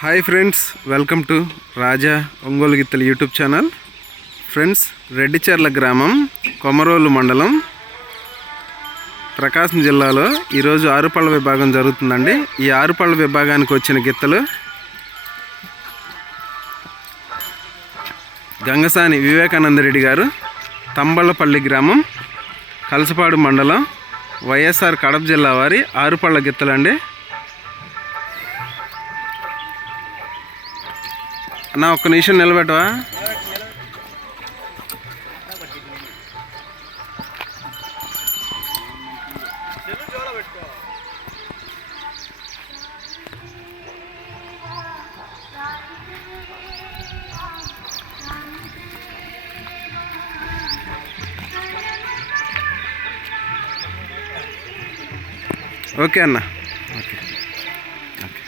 Hi friends, welcome to రాజా ఒంగోలు గిత్తలు YouTube channel. Friends, Reddicherla గ్రామం, కొమరోలు మండలం, ప్రకాశం జిల్లాలో ఈరోజు ఆరుపళ్ళ విభాగం జరుగుతుందండి. ఈ ఆరుపళ్ళ విభాగానికి వచ్చిన గిత్తలు గంగసాని వివేకానంద రెడ్డి గారు, తంబళ్ళపల్లి గ్రామం, కలసపాడు మండలం, వైఎస్ఆర్ కడప జిల్లా వారి ఆరుపళ్ళ గిత్తలండి. అన్న, ఒక్క నిమిషం నిలబెట్టవా? ఓకే అన్న, ఓకే ఓకే.